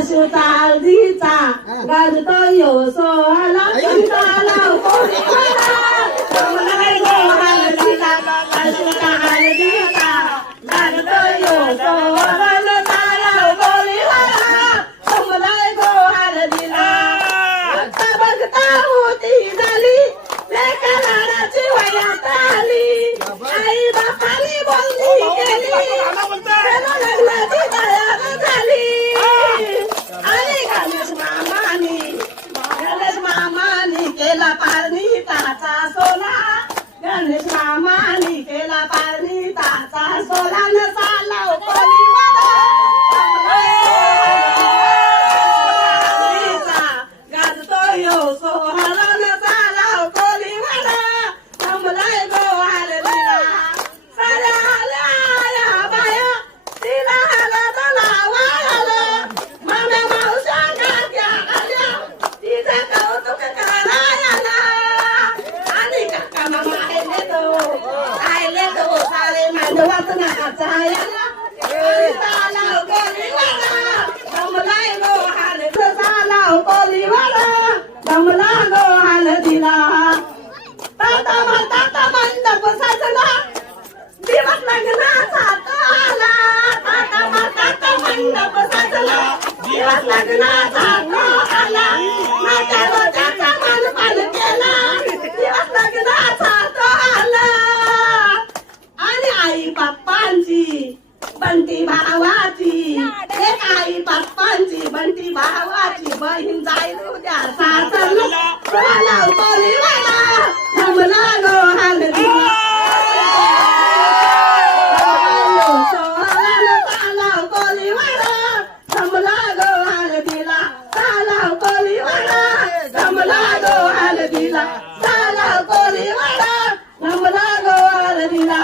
आशुचा हळदीचा गाजतो यो सोहळा चाला कोणी मला जमलाय गो हळदीला आशुचा हळदीचा गाजतो यो सोहळा चाला कोणी मला जमलाय गो हळदीला बघता बघता होती झाली लेका लाडाची वयात आली आई बापाली बोलली गेली त्याला लग्नाची तयार झाली आणि गणेश मामानी केला पारणी ताचा सोला गणेश मामानी केला पारणी ताचा सोला न चालव कोलीवाला गाजतो यो सोहळा न चालव कोलीवाला जमलाय गो हळदीला साऱ्या आल्या बाया तिला हळदला वाळलं माम्या मावश्या काक्या आल्या तिचं कौतुक करायला आणि काका मामा आले तो सारे मांडवात नाकाचा याला चालाव कोलीवाला जमलाय गो हळद चालाव कोलीवाला जमला गो हळदीला ताता मंडप सजला दिवस लग्नाचा तो आला ताता मंडप सजला दिवस लग्नाचा तो आला नात्याला त्याचा मानपान केला दिवस लग्नाचा तो आला आणि आई बाप्पांची बंटी भावाची एक आई बाप्पांची बंटी भावाची बहीण जाईल उद्या सासरला चालाव कोलीवाला जमला गो हळदीला सोहळा चालाव कोलीवाला जमला गो हळदीला चालाव कोलीवाला जमला गो हळदीला चालाव कोलीवाला जमला गो हळदीला